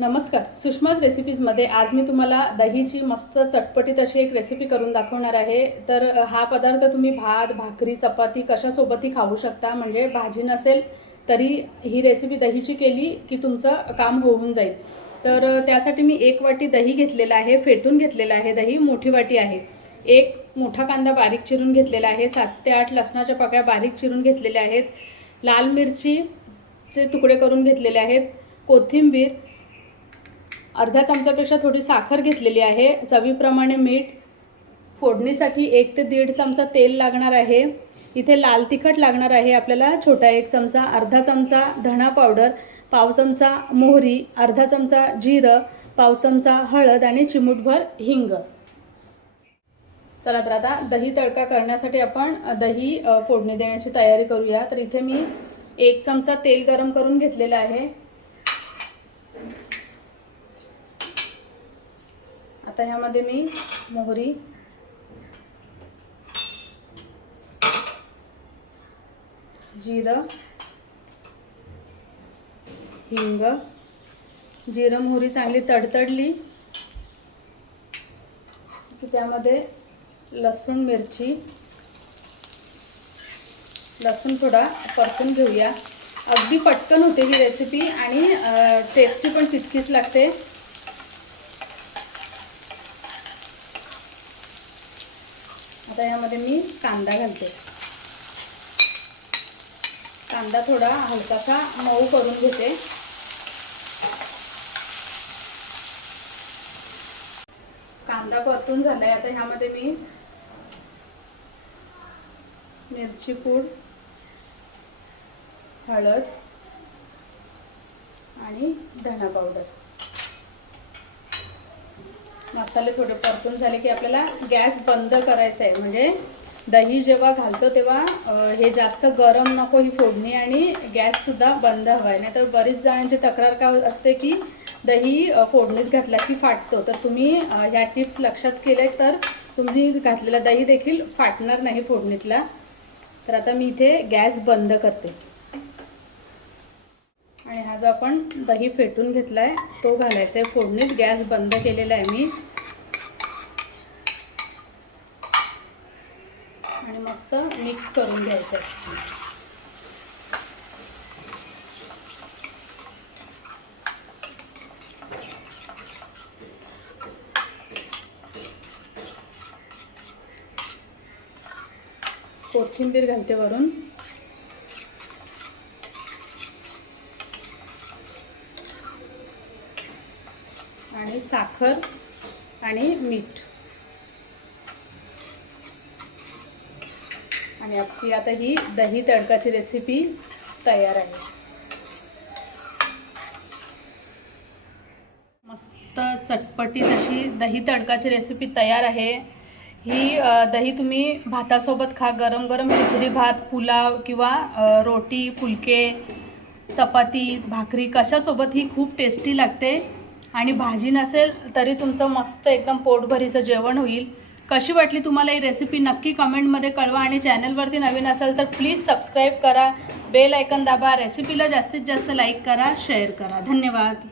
नमस्कार. सुषमाज रेसिपीजमध्ये आज मी तुम्हाला दहीची मस्त चटपटीत अशी एक रेसिपी करून दाखवणार आहे. तर हा पदार्थ तुम्ही भात भाकरी चपाती कशासोबतही खाऊ शकता. म्हणजे भाजी नसेल तरी ही रेसिपी दहीची केली की तुमचं काम होऊन जाईल. तर त्यासाठी मी एक वाटी दही घेतलेलं आहे फेटून घेतलेलं आहे. दही मोठी वाटी आहे. एक मोठा कांदा बारीक चिरून घेतलेला आहे. सात ते आठ लसणाच्या पाकळ्या बारीक चिरून घेतलेल्या आहेत. लाल मिरचीचे तुकडे करून घेतलेले आहेत. कोथिंबीर अर्ध्या चमच्यापेक्षा थोडी साखर घेतलेली आहे. चवीप्रमाणे मीठ फोडणीसाठी एक ते दीड चमचा तेल लागणार आहे. इथे लाल तिखट लागणार आहे आपल्याला. छोटा एक चमचा अर्धा चमचा धणा पावडर पाव चमचा मोहरी अर्धा चमचा जिरं पाव चमचा हळद आणि चिमूटभर हिंग. चला तर आता दही तडका करण्यासाठी आपण दही फोडणी देण्याची तयारी करूया. तर इथे मी एक चमचा तेल गरम करून घेतलेलं आहे. आता ह्यामध्ये मी मोहरी. जिरं. हिंग. जिरं मोहरी चांगली तडतडली. की त्यामध्ये लसूण मिरची. लसूण थोडा परतून घेऊया. अगदी पटकन होते ही रेसिपी आणि टेस्टी पण तितकीच लागते. आता यामध्ये मी कांदा घालते. कांदा थोडा हलकासा मऊ करून घेते. कांदा परतून झालाय. आता ह्यामध्ये मी मिरची पूड हळद आणि धणा पावडर. मसाले थोडे परतून झाले की आपल्याला गॅस बंद करायचा आहे. म्हणजे दही जेव्हा घालतो तेव्हा हे जास्त गरम नको ही फोडणी आणि गॅससुद्धा बंद हवा आहे. नाही तर बरीच जणांची तक्रार का असते की दही फोडणीच घातला की फाटतो. तर तुम्ही ह्या टिप्स लक्षात केले तर तुम्ही घातलेला दही देखील फाटणार नाही फोडणीतला. तर आता मी इथे गॅस बंद करते. आणि हा जो आपण दही फेटून घेतला आहे तो घालायचा आहे. फोडणीत गॅस बंद केलेला आहे मी. आणि मस्त मिक्स करून घ्यायचं आहे कोथिंबीर घालते वरून. आणि साखर आणि मीठ. आणि आपली आता ही दही तडकाची रेसिपी तयार आहे. मस्त चटपटीत अशी दही तडकाची रेसिपी तयार आहे. ही दही तुम्ही भातासोबत खा. गरम गरम खिचडी भात पुलाव किंवा रोटी फुलके चपाती भाकरी कशासोबत ही खूप टेस्टी लागते. आणि भाजी नसेल तरी तुमचं मस्त एकदम पोटभरीचं जेवण होईल. कशी वाटली तुम्हाला ही रेसिपी नक्की कमेंटमध्ये कळवा आणि चॅनलवरती नवीन असेल तर प्लीज सबस्क्राईब करा. बेल ऐकन दाबा. रेसिपीला जास्तीत जास्त लाईक करा शेअर करा. धन्यवाद.